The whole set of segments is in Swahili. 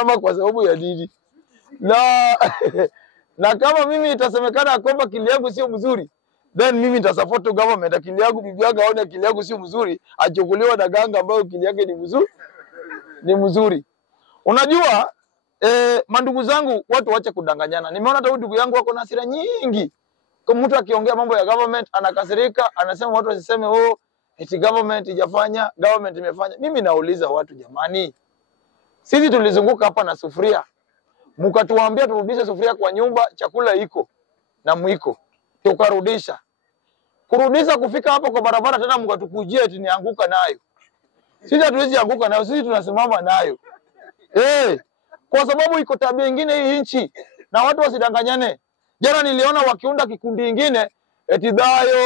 ama kwa sababu ya dini. Na kama mimi itasemekana kwamba akili yangu sio mzuri, then mimi nitasupport government. Akili yangu, bibi yangu aone akili yangu sio mzuri, achukuliwa na ganga ambayo akili yake ni mzuri. Unajua mandugu zangu, watu waache kudanganyana. Nimeona hata ndugu yangu wako na hasira nyingi. Kwa mtu akiongea mambo ya government anakasirika, anasema watu wasiseme eti government ijafanya, government imefanya. Mimi nauliza watu, jamani, sisi tulizunguka hapa na sufuria. Mkatuambia turudishe sufuria kwa nyumba, chakula iko na mwiko. Tukarudisha. Kurudisha kufika hapa kwa barabara tena mkatukujia eti nianguka nayo. Sisi hatuwezi anguka nayo, sisi tunasimama nayo. Kwa sababu iko tabia nyingine hii nchi, na watu wasidanganyane. Jana niliona wakiunda kikundi kingine eti dayo.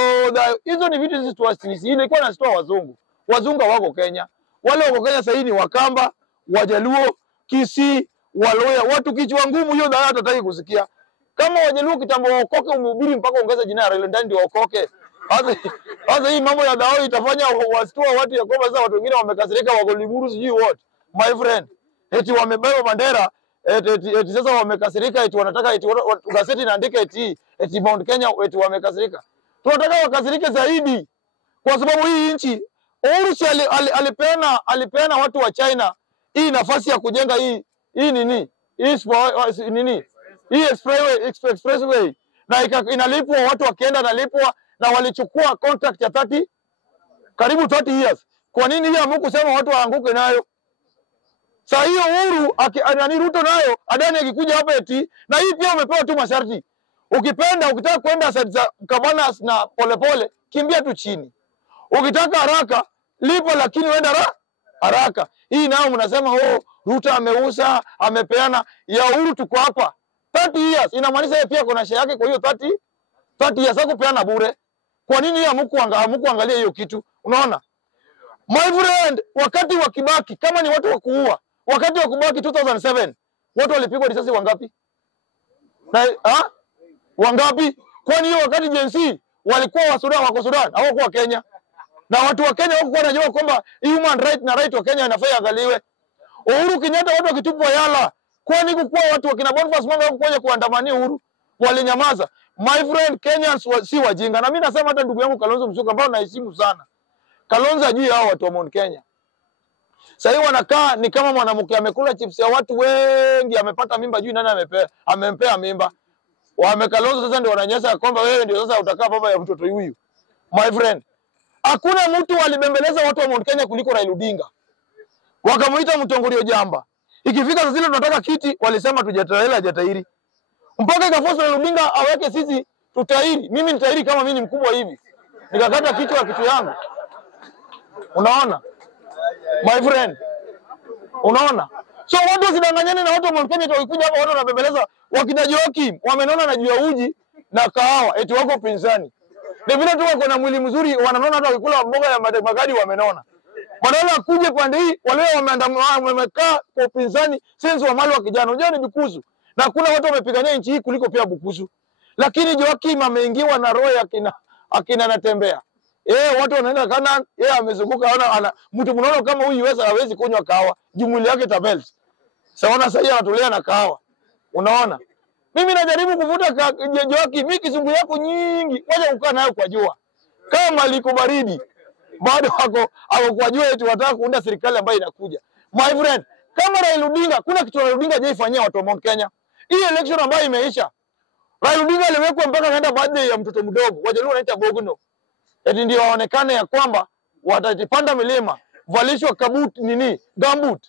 Hizo ni vitu sisi tuasisi. Ile ilikuwa nasitoa wazungu. Wazungu wako Kenya. Wale wako Kenya sasa ni Wakamba, Wajaluo, Kisii, Waloya. Watu kichwa ngumu hiyo dayo hataki kusikia. Kama Wajaluo kitambo waokoke, umehubiri mpaka ongeza jina ya Raila ndani ndio waokoke. Sasa hii mambo ya dayo itafanya wasitoa watu ya kwamba sasa watu wengine wamekasirika, wako Limuru sijui what. My friend, eti wamebeba bandera, eti sasa wamekasirika, eti wanataka eti gazeti inaandika eti Mount Kenya, eti wamekasirika. Tunataka wakasirike zaidi, kwa sababu hii nchi Uhuru alipeana watu wa China hii nafasi ya kujenga hii expressway, na inalipwa, watu wakienda nalipwa, na walichukua contract ya karibu 30 years. Kwa nini hii hamkusema watu waanguke nayo? Sasa hiyo Uhuru ani Ruto nayo Adani akikuja hapa eti, na hii pia umepewa tu masharti. Ukitaka kwenda za Cabanas na Polepole, kimbia tu chini. Ukitaka haraka lipo, lakini wenda haraka. Hii nao mnasema Ruto ameuza, amepeana. Ya Uhuru tuko hapa 30 years, inamaanisha yeye pia kuna share yake. Kwa hiyo 30 years hakupeana bure. Kwa nini hamkuangalia hiyo kitu? Unaona? My friend, wakati wa Kibaki, kama ni watu wa kuua, wakati wa Kibaki 2007, watu walipigwa risasi wangapi? Wangapi? Kwani hiyo wakati JNC walikuwa wa Sudan, wako Sudan, hawakuwa Kenya. Na watu wa Kenya wako wanajua kwamba human right na right wa Kenya inafaa angaliwe. Uhuru Kenyatta watu wakitupwa Yala, kwani kukuwa watu wakina Boniface Manga wako kuandamania Uhuru, walinyamaza. My friend, Kenyans si wajinga. Na mimi nasema hata ndugu yangu Kalonzo Musyoka ambao naheshimu sana, Kalonzo ajui hao watu wa Mount Kenya. Sasa hivi wanakaa ni kama mwanamke amekula chips ya watu wengi, amepata mimba, juu nani amempea mimba. Kalonzo sasa ndio wananyesha kwamba wewe ndio sasa utakaa baba ya mtoto huyu. My friend, hakuna mtu alibembeleza watu wa Mount Kenya kuliko Raila Odinga. Wakamuita Mtongorio Jamba. Ikifika sasa zile tunataka kiti, walisema hajatairi. Mpaka ikaforce Raila Odinga aweke sisi tutairi. Mimi nitairi kama mimi ni mkubwa hivi. Nikakata kichwa kitu yangu. Unaona? My friend. Unaona? So watu wasidanganyane na watu wa Mount Kenya. Wakikuja hapa watu wanabembeleza wakina Joakim, wamenona na juu ya uji na kahawa, eti wako pinzani. Ni vile tu wako na mwili mzuri, wananona hata wakikula mboga ya magadi wamenona. Badala kuje pande hii, wale wamekaa kwa upinzani sensi wa mali wa kijana. Unajua ni Bukusu. Na kuna watu wamepigania nchi hii kuliko pia Bukusu. Lakini Joakim ameingiwa na roho ya akina anatembea. Watu wanaenda kana amezunguka mtu mnono kama huyu hawezi kunywa kahawa, jumuli yake tabelt. Saona sasa anatolea na kahawa. Unaona? Mimi najaribu kuvuta Joakim, mimi kizungu yako nyingi, waje kukaa nayo kwa jua. Kama liko baridi, bado wako kwa jua eti wataka kuunda serikali ambayo inakuja. My friend, kama Raila Odinga, kuna kitu Raila Odinga hajaifanyia watu wa Mount Kenya. Hii election ambayo imeisha, Raila Odinga aliwekwa mpaka kaenda birthday ya mtoto mdogo. Wajaluo wanaita Bogno. Eti ndio waonekane ya kwamba watatipanda milima, valishwa gambut.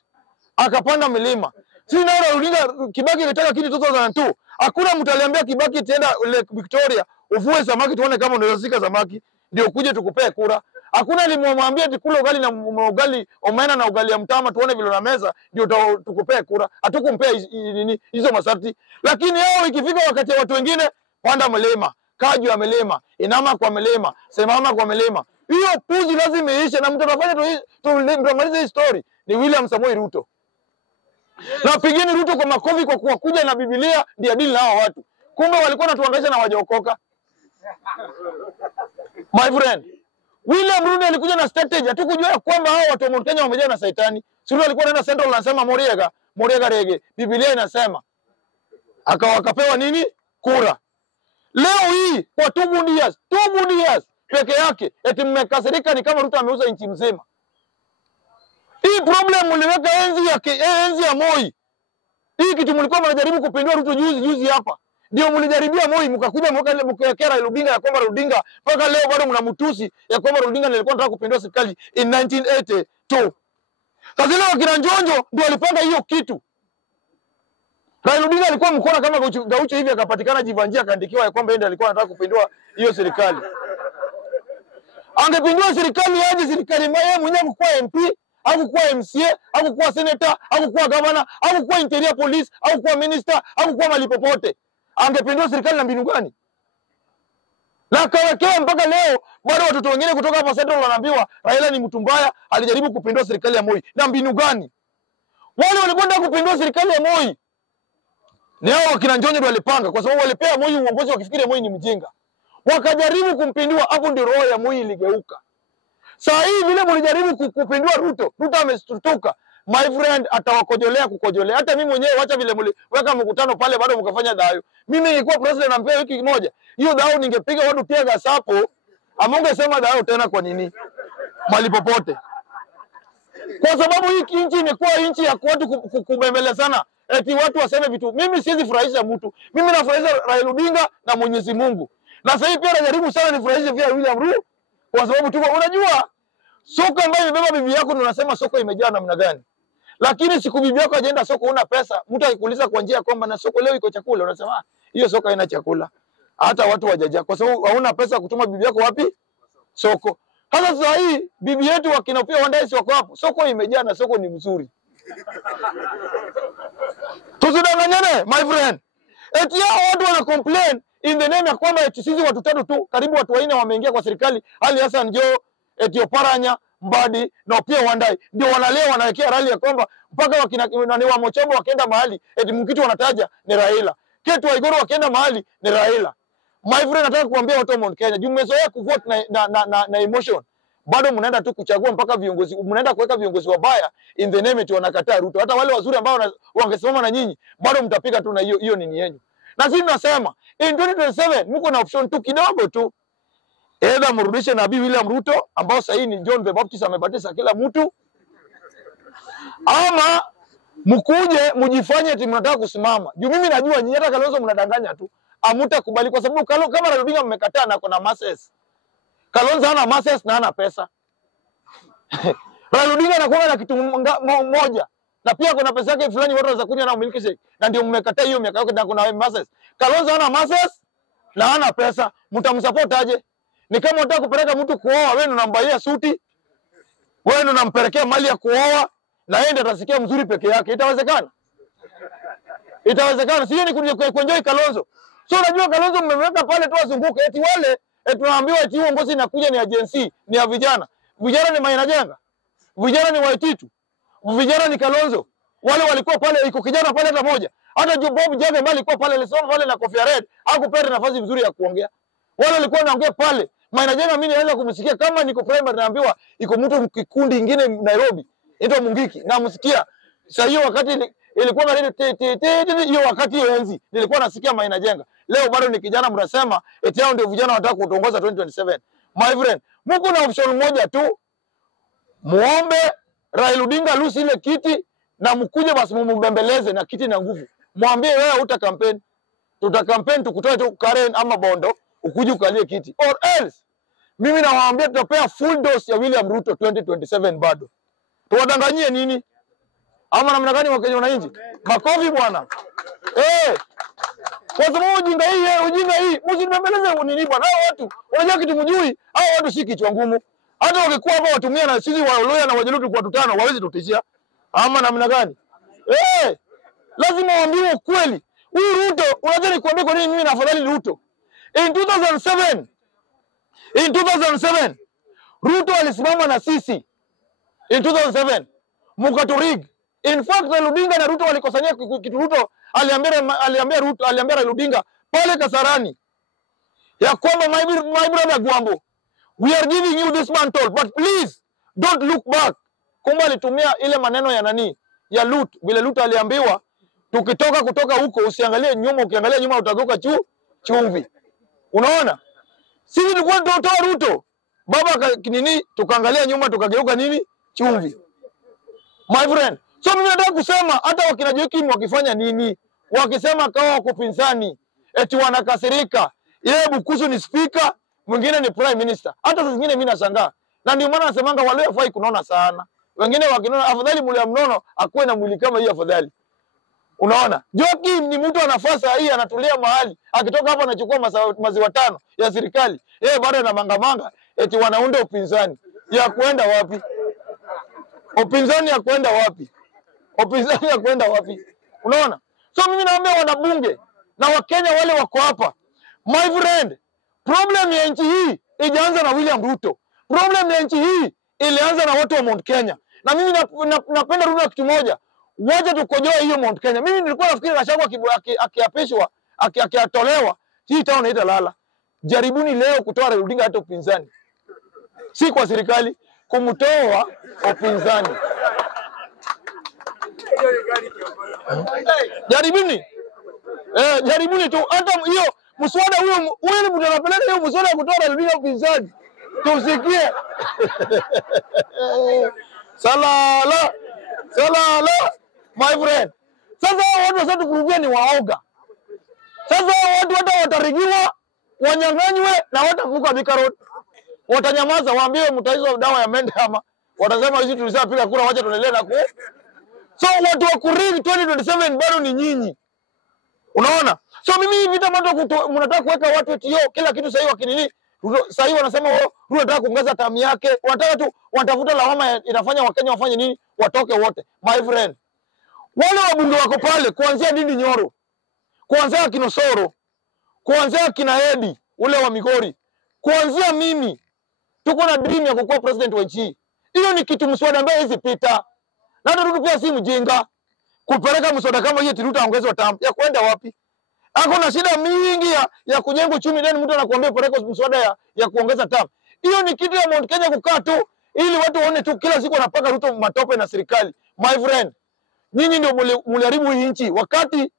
Akapanda milima. Sisi na Raila Odinga, Kibaki kitaka kiti 2002. Hakuna mtu aliambia Kibaki tienda Lake Victoria, uvue samaki tuone kama unaweza shika samaki, ndio kuje tukupee kura. Hakuna alimwambia tukule ugali na ugali omena na ugali ya mtama tuone vile na meza ndio tukupee kura. Hatukumpea hizo masharti. Lakini yao ikifika wakati watu wengine, panda milima, kaju ya milima, inama kwa milima, semama kwa milima. Hiyo puzi lazima iishe, na mtu anafanya tumalize hii story ni William Samoei Ruto. Na pigeni Ruto kwa makofi kwa kuja na Biblia ndio dili na hao watu. Kumbe walikuwa wanatuangaisha na wajaokoka. My friend, William Ruto alikuja na strategy, hatukujua kwamba hao watu wa Mount Kenya wamejaa na saitani. Sio alikuwa anaenda Central anasema Muriiga Rege. Biblia inasema akapewa nini? Kura. Leo hii kwa 2 years peke yake eti mmekasirika ni kama Ruto ameuza nchi mzima. Hii problem mliweka enzi ya Moi. Hii kitu mlikuwa mnajaribu kupindua Ruto juzi hapa. Ndio mlijaribia Moi, mkakuja mkawekea Raila Odinga ya kwamba Odinga, mpaka leo bado mnamtusi ya kwamba Odinga alikuwa anataka kupindua serikali in 1982. Sasa leo kina Njonjo ndio alipanga hiyo kitu. Raila Odinga alikuwa mkora kama Gaucho hivi, akapatikana Jivanjia akaandikiwa ya kwamba yeye alikuwa anataka kupindua hiyo serikali. Angepindua serikali aje? Serikali yeye mwenyewe kwa MP, au kwa MCA, au kwa senator, au kwa governor, au kwa interior police, au kwa minister, au kwa mali popote. Angepindua serikali na mbinu gani? Na kawekea mpaka leo bado watoto wengine kutoka hapa Central wanaambiwa Raila ni mtu mbaya, alijaribu kupindua serikali ya Moi. Na mbinu gani? Wale walikwenda kupindua serikali ya Moi ni hao wakina Njonjo ndio walipanga, kwa sababu walipea Moi uongozi wakifikiri Moi ni mjinga. Wakajaribu kumpindua, hapo ndio roho ya Moi iligeuka. Saa hii vile mlijaribu kupindua Ruto amestuka. My friend, kukojolea. Hata mimi mwenyewe wacha vile mliweka mkutano pale bado mkafanya dayo. Mimi nilikuwa president nampea wiki moja. Hiyo dayo ningepiga watu tia gasapo. Amongesema dayo tena kwa nini? Mali popote. Kwa sababu hii nchi imekuwa nchi ya watu kubembele sana. Eti watu waseme vitu. Mimi siwezi furahisha mtu. Mimi nafurahisha Raila Odinga na Mwenyezi Mungu. Na sasa hivi pia najaribu sana nifurahishe pia William Ruto, kwa sababu tuko unajua soko ambayo imebeba bibi yako ndio unasema soko imejaa namna gani. Lakini siku bibi yako ajaenda soko una pesa, mtu akikuuliza kwa njia kwamba na soko leo iko chakula, unasema hiyo soko haina chakula. Hata watu wajaja kwa sababu hauna pesa kutuma bibi yako wapi? Soko. Hata sasa hii bibi yetu wakina pia Wandaisi wako hapo. Soko imejaa na soko ni mzuri. Tusidanganyane my friend. Eti hao watu wana complain in the name ya kwamba eti sisi watu tatu tu, karibu watu 4 wameingia kwa serikali. Ali Hassan Joho, eti Oparanya, Mbadi na pia Wandai ndio wanalea wanawekea rally ya kwamba mpaka wakina nani wa Mochombo wakienda mahali eti mkitu wanataja ni Raila. Ketu Waiguru wakienda mahali ni Raila. My friend, nataka kuambia watu wa Mount Kenya, jumezoea kuvote na emotion. Bado mnaenda tu kuchagua mpaka viongozi, mnaenda kuweka viongozi wabaya in the name eti wanakataa Ruto. Hata wale wazuri ambao wangesimama na nyinyi bado mtapiga tu na hiyo nini yenu. Na sisi tunasema in 2027 mko na option tu kidogo tu. Either mrudishe Nabii William Ruto ambao sasa ni John the Baptist amebatiza kila mtu, ama mkuje mjifanye eti mnataka kusimama. Juu mimi najua nyinyi hata Kalonzo mnadanganya tu. Amutakubali kwa sababu kama Raila Odinga mmekataa na kuna masses. Kalonzo hana masses na hana pesa. Raila Odinga anakuwa na kitu moja. Na pia kuna pesa yake fulani watu wanaweza kunywa na umiliki shake. Na ndio mmekataa hiyo miaka yake na kuna masses. Kalonzo hana masses na hana pesa. Mtamsupport aje? Ni kama unataka kupeleka mtu kuoa, wewe unambaia suti. Wewe unampelekea mali ya kuoa na yeye ndiye atasikia mzuri peke yake. Itawezekana? Itawezekana? Sio ni kuenjoy Kalonzo. So unajua Kalonzo mmeweka pale tu azunguke eti wale tunaambiwa eti uongozi inakuja ni agency, ni ya vijana. Vijana ni Maina Jenga. Vijana ni Waititu. Vijana ni Kalonzo. Wale walikuwa pale, iko kijana pale hata moja. Hata Bob Jage ambaye alikuwa pale alisoma pale na Kofia Red, hakupata nafasi nzuri ya kuongea. Wale walikuwa wanaongea pale. Maina Jenga mimi naweza kumsikia kama niko primary naambiwa iko mtu kikundi kingine Nairobi. Ndio Mungiki. Na msikia. Sasa hiyo wakati ilikuwa na hiyo wakati hiyo enzi nilikuwa nasikia Maina Jenga. Leo bado ni kijana mnasema eti hao ndio vijana wanataka kutongoza 2027. My friend, mko na option moja tu. Muombe Raila Odinga lusi ile kiti na mkuje basi mumbembeleze na kiti na nguvu. Mwambie wewe uta campaign. Tuta campaign tukutoe tu Karen ama Bondo ukuje ukalie kiti. Or else mimi nawaambia tutapea full dose ya William Ruto 2027 bado. Tuwadanganyie nini? Ama namna gani Wakenya wananchi? Makofi bwana. Kwa sababu ujinga hii, msinimbembeleze nini bwana. Hao watu, unajua kitu mjui, hao watu si kichwa ngumu. Hata wakikuwa hapa watumia na sisi Waluya na Wajaluo kwa tutano, wawezi tutishia. Ama namna gani? Lazima waambiwe ukweli. Huyu Ruto, unajua nikwambie kwa nini mimi nafadhali Ruto. In 2007, Ruto alisimama na sisi. In 2007, mukaturig. In fact, Raila Odinga na Ruto walikosania kitu. Ruto aliambia Raila Odinga pale Kasarani ya kwamba my brother Gwambo, we are giving you this mantle but please don't look back. Kumbe alitumia ile maneno ya nani ya Lut, vile Lut aliambiwa kutoka huko usiangalie nyuma, ukiangalia nyuma utageuka chumvi. Unaona? Sisi tulikuwa tunatoa Ruto. Baba nini tukaangalia nyuma tukageuka nini? Chumvi. My friend. So mimi nataka kusema hata wakina Joakim wakifanya nini? Wakisema kawa wako pinzani, eti wanakasirika. Yeye Bukusu ni speaker, mwingine ni prime minister. Hata saa zingine mimi nashangaa. Na ndio maana nasemanga wale hafai kunaona sana. Wengine wakinona afadhali mule mnono akuwe na mwili kama hiyo afadhali. Unaona? Joakim ni mtu anafasa hii anatulia mahali. Akitoka hapa anachukua maziwa 5 ya serikali. Yeye bado ana manga eti wanaunda upinzani. Ya kwenda wapi? Upinzani ya kwenda wapi? Upinzani ya kwenda wapi? Unaona? So mimi naambia wanabunge na Wakenya wale wako hapa. My friend, problem ya nchi hii ijaanza na William Ruto. Problem ya nchi hii ilianza na watu wa Mount Kenya. Na mimi napenda Ruto kitu moja. Wacha tukojoe hiyo Mount Kenya. Mimi nilikuwa nafikiri Gachagua akiapishwa, akiatolewa, hii town haitalala. Jaribuni leo kutoa Raila Odinga hata upinzani. Si kwa serikali, kumtoa upinzani. Jaribuni. Jaribuni tu hata hiyo mswada huyo ni mtu anapeleka hiyo mswada kutoa Raila Odinga upinzani. Tusikie. Salala. My friend. Sasa watu wasatu kuruvia ni waoga. Sasa watu hata watarigiwa, wanyang'anywe na watavuka Thika Road. Watanyamaza waambiwe mtaizo dawa ya mende ama watasema hizi tulishapiga kura wacha tuendelee na So watu wa kurigi 2027 bado ni nyinyi. Unaona? So mimi vita mnato mnataka kuweka watu eti kila kitu sasa hivi wakinini. Sasa hivi wanasema Ruto anataka kuongeza tamu yake. Wanataka tu watafuta lawama inafanya Wakenya wafanye nini? Watoke wote. My friend. Wale wabunge wako pale kuanzia Ndindi Nyoro, kuanzia Kinosoro, kuanzia kina Edi ule wa Migori, kuanzia mimi tuko na dream ya kukuwa president wa nchi. Hiyo ni kitu mswada ambaye hizi pita. Na hata Ruto pia si mjinga kupeleka mswada kama hiyo Ruto aongezwe tamu. Ya kwenda wapi? Ako na shida mingi ya kujenga uchumi, ndani mtu anakuambia peleka mswada ya kuongeza tamu. Hiyo ni kitu ya Mount Kenya kukaa tu ili watu waone tu kila siku wanapaka Ruto matope na serikali. My friend, nyinyi ndio mliharibu hii nchi. Wakati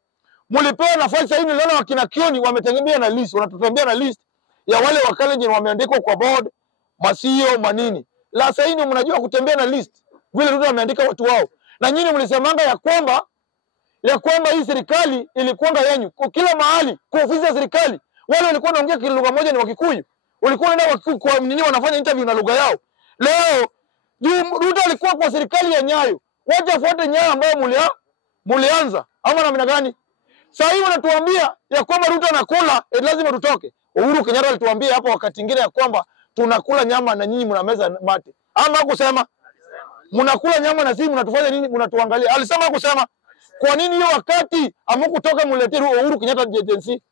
mlipewa nafasi sasa hivi niliona wakina Kioni wametembea na list, wanatutembea na list ya wale wakalenjin wameandikwa kwa board, masio manini. La sasa hivi mnajua kutembea na list. Vile Ruto ameandika watu wao. Na nyinyi mlisemanga ya kwamba hii serikali ilikuwa yenyu. Kila mahali kwa ofisi ya serikali wale walikuwa wanaongea lugha moja ni Wakikuyu. Walikuwa wanaenda Wakikuyu kwa nini wanafanya interview na lugha yao. Leo Ruto alikuwa kwa serikali ya Nyayo. Wacha afuate Nyayo ambayo mulianza ama namna gani? Sasa hivi wanatuambia ya kwamba Ruto anakula lazima tutoke. Uhuru Kenyatta alituambia hapa wakati mwingine ya kwamba tunakula nyama na nyinyi mnameza mate. Ama kusema mnakula nyama na sisi mnatufanya nini? Mnatuangalia. Alisema kusema kwa nini hiyo wakati amukutoka mletee Uhuru Kenyatta agency?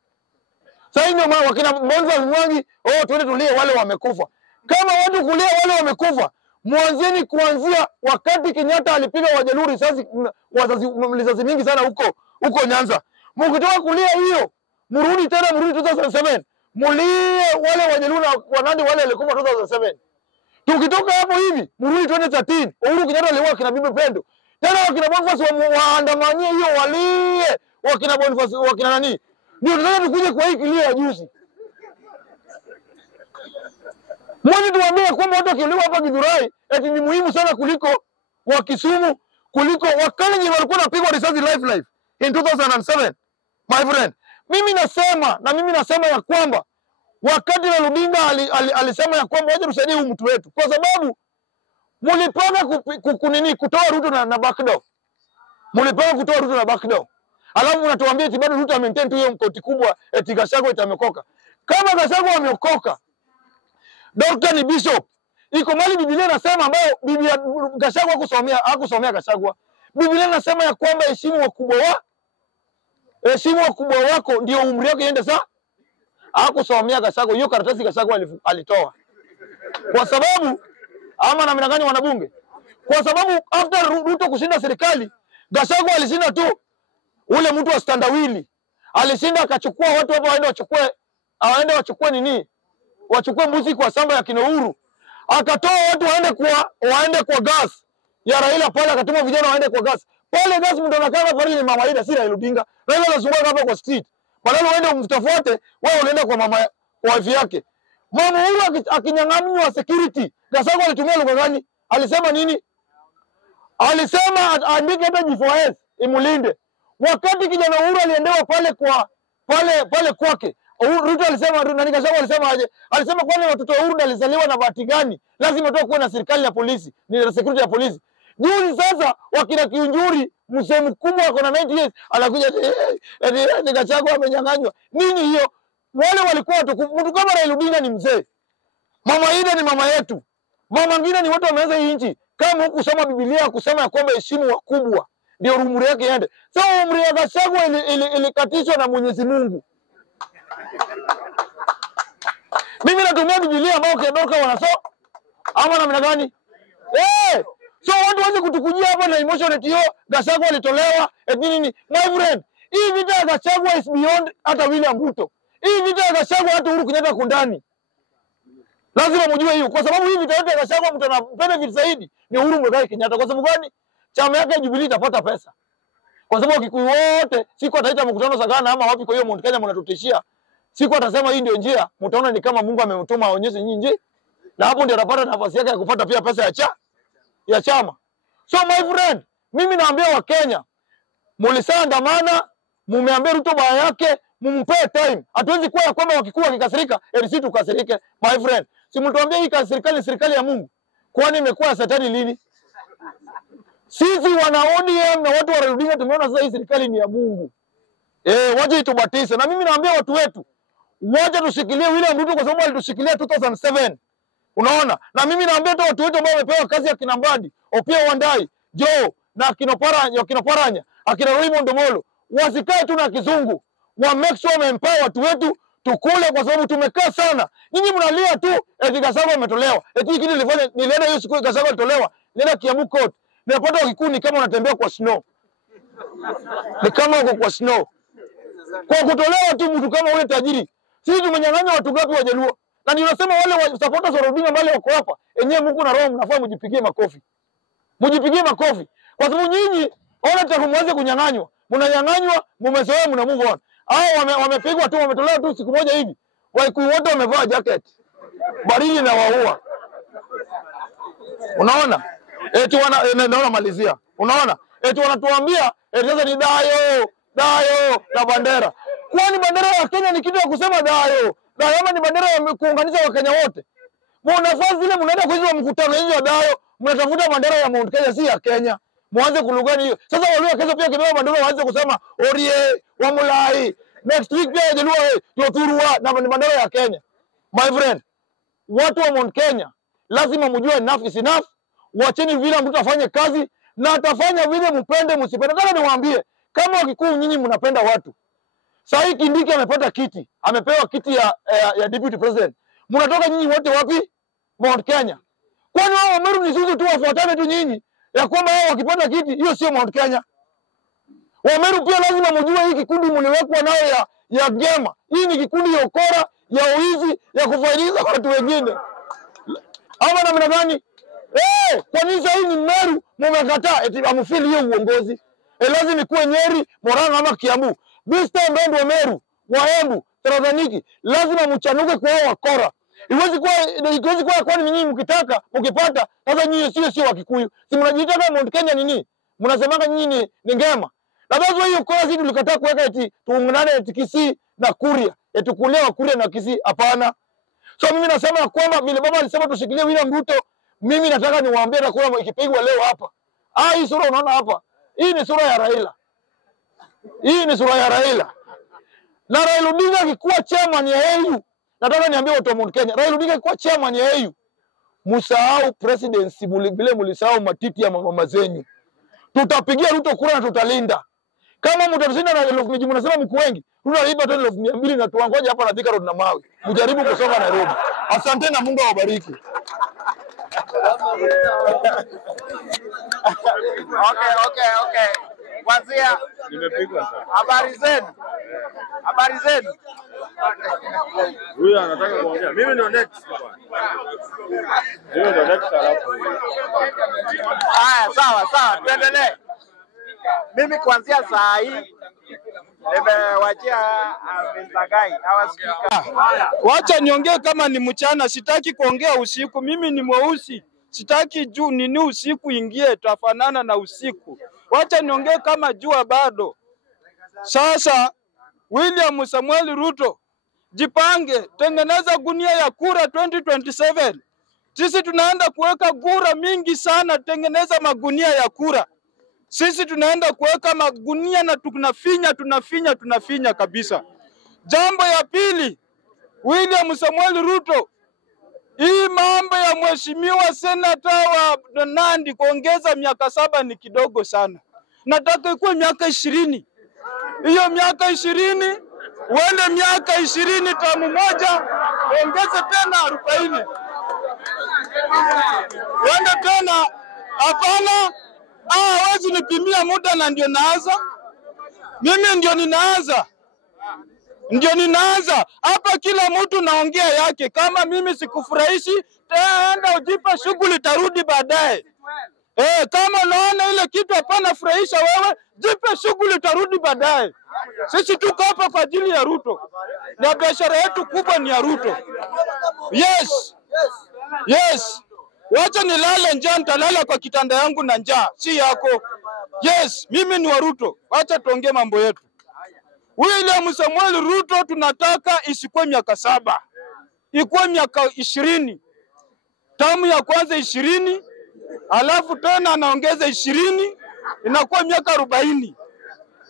Sasa ndio maana wakina Bonza Mwangi twende tulie wale wamekufa. Kama watu kulia wale wamekufa, mwanzeni kuanzia wakati Kenyatta alipiga Wajaluo risasi wazazi mingi sana huko Nyanza. Mkitoka kulia hiyo, mrudi 2007. Mulie wale Wajaluo na wanandi wale walikufa 2007. Tukitoka hapo hivi, mrudi 2013. Uhuru Kenyatta aliua kina Bibi Pendo. Tena wakina Boniface waandamanie hiyo walie, wakina Boniface wakina nani? Ndio tunataka tukuje kwa hii kilio ya juzi. Mwani tuambie kwamba watu wakiuliwa hapa Githurai eti ni muhimu sana kuliko wa Kisumu, kuliko Wakalenjin walikuwa wanapigwa risasi live in 2007. My friend, mimi nasema ya kwamba wakati Raila Odinga alisema ya kwamba waje tusaidie huyu mtu wetu kwa sababu mulipanga kutoa Ruto na backdoor. Mulipanga kutoa Ruto na backdoor. Alafu unatuambia eti bado Ruto maintain tu hiyo mkoti kubwa eti Gachagua itamekoka. Kama Gachagua ameokoka, Dr. ni bishop. Iko mali Biblia inasema ambayo Biblia Gachagua hakusomea Gachagua. Biblia inasema ya kwamba heshimu wakubwa wako ndio umri wako iende sawa. Hakusomea Gachagua. Hiyo karatasi Gachagua alitoa. Kwa sababu ama na mnangani wanabunge. Kwa sababu after Ruto kushinda serikali, Gachagua alishinda tu ule mtu wa standawili. Alishinda akachukua watu hapa waende wachukue nini? Wachukue mbuzi kwa samba ya kina Uhuru. Akatoa watu waende kwa gas ya Raila pale, akatuma vijana waende kwa gas. Pale Desmond anakaa pale ni Mama Ida si Raila Odinga. Raila anazunguka hapa kwa street. Badala uende umtafuate, wewe unaenda kwa mama kwa wife yake. Mama huyu akinyang'anywa security. Gachagua alitumia lugha gani? Alisema nini? Alisema andike hata G4S imulinde. Wakati kijana Uhuru aliendewa pale kwake. Ruto alisema nani Gachagua alisema aje? Alisema kwani watoto wa Uhuru walizaliwa na bahati gani? Lazima tu kuwe na serikali ya polisi, ni security ya polisi. Juzi sasa wakina Kiunjuri mzee mkubwa ako na 90 years anakuja ni Gachagua amenyang'anywa. Nini hiyo? Wale walikuwa mtu kama Raila Odinga ni mzee. Mama Ida ni mama yetu. Mama ngine ni watu wameanza hii nchi. Kama huku kusoma Biblia kusema ya kwamba heshimu wakubwa ndio umri yake iende. Sasa umri ya Gachagua ilikatishwa na Mwenyezi Mungu. Mimi natumia Biblia ambao ukiondoka wanasoma ama namna gani? So watu waanze kutukujia hapa na emotion hiyo Gachagua alitolewa nini? My friend, hii vita ya Gachagua is beyond hata William Ruto. Hii vita ya Gachagua hata Uhuru Kenyatta kundani. Lazima mjue hiyo kwa sababu hii vita yote ya Gachagua mtu ana benefit zaidi ni Uhuru Muigai Kenyatta. Kwa sababu gani? Chama yake Jubilee itapata pesa. Kwa sababu Kikuyu wote siku ataita mkutano Sagana ama wapi kwa hiyo Mount Kenya mnatutishia. Siku atasema hii ndio njia, mtaona ni kama Mungu amemtuma aonyeshe nyinyi njia. Na hapo ndio atapata nafasi yake ya kupata pia pesa ya chama. So my friend, mimi naambia wa Kenya, mulisaandamana, mumeambia Ruto baya yake, mumpe time. Hatuwezi kuwa kwamba wakikuwa wakikasirika, sisi tukasirike. My friend, si mtuambia hii serikali ni serikali ya Mungu. Kwani imekuwa satani lini? Sisi wana ODM na watu wa Raila Odinga tumeona sasa hii serikali ni ya Mungu. Waje itubatise. Na mimi naambia watu wetu, waje tushikilie William Ruto kwa sababu alitushikilia 2007. Unaona? Na mimi naambia tu watu wetu ambao wamepewa kazi ya Kinambadi, Opiyo Wandayi, Joe na Kinoparanya, akina Raymond Omolo, wasikae tu na kizungu. Wa make sure empower watu wetu tukule kwa sababu tumekaa sana. Nyinyi mnalia tu eti Gachagua ametolewa. Eti kitu nilienda hiyo siku Gachagua alitolewa. Nenda Kiambu Court. Ninapata Wakikuyu kama unatembea kwa snow. Ni kama uko kwa snow. Kwa kutolewa tu mtu kama ule tajiri. Sisi tumenyang'anya watu gapi wa Jaluo? Na ninasema wale supporters wa Odinga ambao wako hapa, enyewe Mungu na roho mnafaa mjipigie makofi. Mjipigie makofi. Kwa sababu nyinyi ona takumwanze kunyang'anywa. Mnanyang'anywa, mmezoea mna move on. Hao wamepigwa tu wametolewa tu siku moja hivi. Wakikuyu wote wamevaa jacket. Baridi na waua. Unaona? Eti naona malizia. Unaona? Eti wanatuambia sasa ni dayo na bandera. Kwani bandera ya Kenya ni kitu ya kusema dayo? Dayo ni bandera ya kuunganisha Wakenya wote. Mnafasi zile mnaenda kwa hizo mkutano hizo ya dayo, mnatafuta bandera ya Mount Kenya si ya Kenya. Mwanze kulugani hiyo. Sasa walio kesho pia kibao bandera waanze kusema Orie, Wamulai. Next week pia Jaluo Yothurwa na bandera ya Kenya. My friend, watu wa Mount Kenya lazima mjue enough is enough. Wacheni vile mtu afanye kazi na atafanya vile mpende msipende. Nataka niwaambie kama Wakikuyu nyinyi mnapenda watu. Sasa hii Kindiki amepata kiti, amepewa kiti ya deputy president. Mnatoka nyinyi wote wapi? Mount Kenya. Kwani wao Wameru ni sisi tu wafuatane tu nyinyi ya kwamba wao wakipata kiti hiyo sio Mount Kenya. Wameru pia lazima mjue hii kikundi mliwekwa nayo ya Gema. Hii ni kikundi ya ukora, ya uizi, ya kufaidiza watu wengine. Ama namna gani? Kwa nini sasa hii ni Meru mmekataa eti amfili hiyo uongozi? Lazima ikuwe Nyeri, Murang'a ama Kiambu. This time ndio Meru, Waembu, Tharaka-Nithi lazima mchanuke kwa hao wakora. Iwezi kuwa kwani nyinyi mkitaka, mkipata, sasa nyinyi sio Wakikuyu. Si mnajitaka Mount Kenya nini? Mnasemanga nyinyi ni Ngema. Na basi hiyo kwa sisi tulikataa kuweka eti tuungane eti Kisii na Kuria. Eti kulewa Kuria na Kisii hapana. So mimi nasema kwamba vile baba alisema tushikilie William Ruto, mimi nataka niwaambie na kwa ikipigwa leo hapa. Hii sura unaona hapa. Hii ni sura ya Raila. Hii ni sura ya Raila. Na Raila Odinga akikuwa chairman ya AU, nataka niambie watu wa Mount Kenya, Raila Odinga akikuwa chairman ya AU, msahau presidency vile mlisahau matiti ya mama zenyu. Tutapigia Ruto kura na tutalinda. Kama mtatushinda na 1000 mnasema mko wengi, Ruto alipa 200,000 na tuangoje hapa na Thika Road na mawe. Mjaribu kusonga Nairobi. Asante na Mungu awabariki. Okay. Kwanza nimepigwa sana. Habari zenu. Huyu anataka kuongea. Mimi ndo next bwana. Mimi ndo next alafu. Haya, sawa, tuendelee. Mimi kuanzia saa hii nimewachia Mr. our speaker. Wacha niongee kama ni mchana, sitaki kuongea usiku. Mimi ni mweusi, sitaki juu nini usiku ingie tafanana na usiku. Wacha niongee kama jua bado. Sasa William Samuel Ruto, jipange, tengeneza gunia ya kura 2027. Sisi tunaenda kuweka kura mingi sana, tengeneza magunia ya kura. Sisi tunaenda kuweka magunia na tunafinya kabisa. Jambo ya pili, William Samuel Ruto, hii mambo ya mheshimiwa senata wa Nandi kuongeza miaka 7 ni kidogo sana. Nataka ikuwe miaka 20. Hiyo miaka 20, uende miaka 20 tamu moja, ongeze tena 40. Uende tena, hapana, hawezi nipimia muda na ndio naanza. Mimi ndio ninaanza. Hapa kila mtu naongea yake. Kama mimi sikufurahishi, tenda ujipa shughuli, tarudi baadaye. Kama naona ile kitu hapana furahisha wewe, jipe shughuli, tarudi baadaye. Sisi tuko hapa kwa ajili ya Ruto. Na biashara yetu kubwa ni ya Ruto. Yes. Wacha nilale njaa, nitalala kwa kitanda yangu na njaa, si yako. Yes, mimi ni wa Ruto. Wacha tuongee mambo yetu. William Samuel Ruto tunataka isikuwe miaka 7. Ikuwe miaka 20. Tamu ya kwanza 20, alafu tena anaongeza 20, inakuwa miaka 40.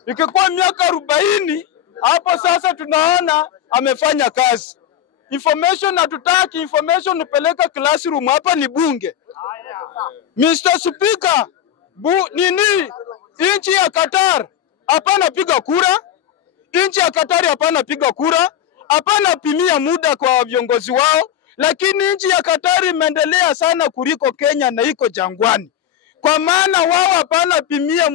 Ikikuwa miaka 40, hapo sasa tunaona amefanya kazi. Information hatutaki, information upeleka classroom, hapa ni bunge. Mr. Speaker, nchi ya Qatar hapana piga kura. Nchi ya Qatar hapana piga kura, hapana pimia muda kwa viongozi wao, lakini nchi ya Qatar imeendelea sana kuliko Kenya na iko jangwani. Kwa maana wao hapana pimia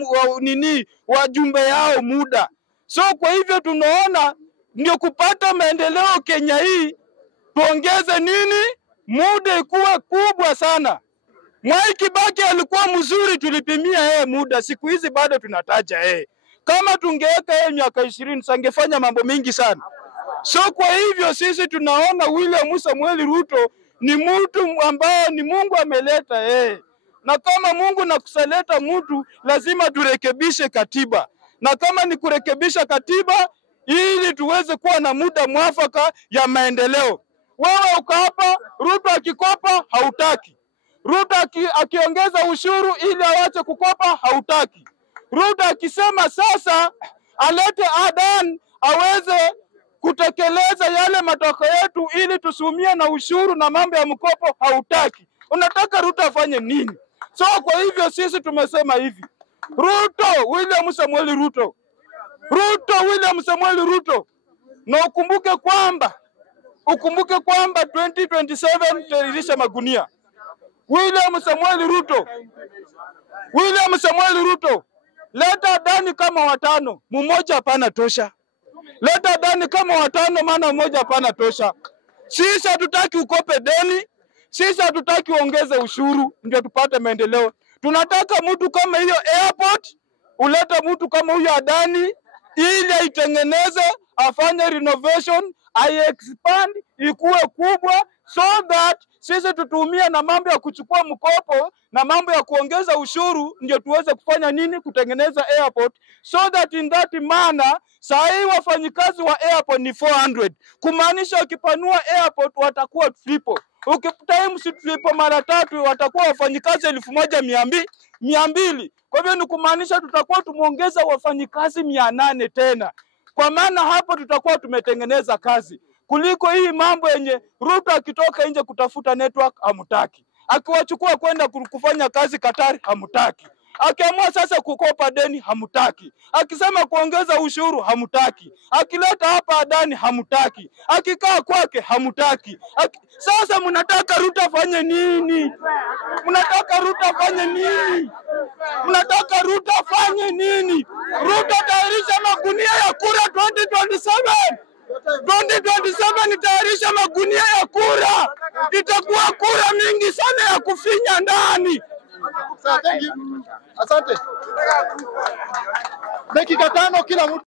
wajumbe yao muda. So kwa hivyo tunaona ndio kupata maendeleo Kenya hii, tuongeze muda ikuwe kubwa sana. Mwai Kibaki alikuwa mzuri, tulipimia muda. Siku hizi bado tunataja Kama tungeweka miaka 20 sangefanya mambo mingi sana. So kwa hivyo sisi tunaona William Samuel Ruto ni mtu ambao ni Mungu ameleta Na kama Mungu nakusaleta mtu, lazima turekebishe katiba. Na kama ni kurekebisha katiba ili tuweze kuwa na muda mwafaka ya maendeleo. Wewe uko hapa, Ruto akikopa hautaki. Ruto akiongeza ushuru ili awache kukopa hautaki. Ruto akisema sasa alete Adan aweze kutekeleza yale matoko yetu ili tusumie na ushuru na mambo ya mkopo hautaki. Unataka Ruto afanye nini? So kwa hivyo sisi tumesema hivi. William Samuel Ruto. Na ukumbuke kwamba 2027 tutaridhisha magunia. William Samuel Ruto. Leta Adani kama 5, mmoja hapana tosha. Leta Adani kama 5, maana mmoja hapana tosha. Sisi hatutaki ukope deni, sisi hatutaki uongeze ushuru ndio tupate maendeleo. Tunataka mtu kama hiyo airport, uleta mtu kama huyo Adani ili aitengeneze, afanye renovation, expand ikuwe kubwa, so that sisi tutumie na mambo ya kuchukua mkopo na mambo ya kuongeza ushuru ndio tuweze kufanya kutengeneza airport, so that in that manner sahi wafanyikazi wa airport ni 400, kumaanisha ukipanua airport watakuwa triple. Ukitimes triple mara 3 watakuwa wafanyikazi 1200. Kwa hivyo ni kumaanisha tutakuwa tumeongeza wafanyikazi 800 tena. Kwa maana hapo tutakuwa tumetengeneza kazi. Kuliko hii mambo yenye Ruto akitoka nje kutafuta network hamutaki. Akiwachukua kwenda kufanya kazi Qatar hamutaki. Akiamua sasa kukopa deni hamutaki. Akisema kuongeza ushuru hamutaki. Akileta hapa Adani hamutaki. Akikaa kwake hamutaki. Sasa mnataka Ruto afanye nini? Ruto tayarisha magunia ya kura 2027. 2027 tayarisha magunia ya kura. Itakuwa kura mingi sana ya kufinya ndani. Sawa, thank you. Asante. Dakika 5 kila mtu.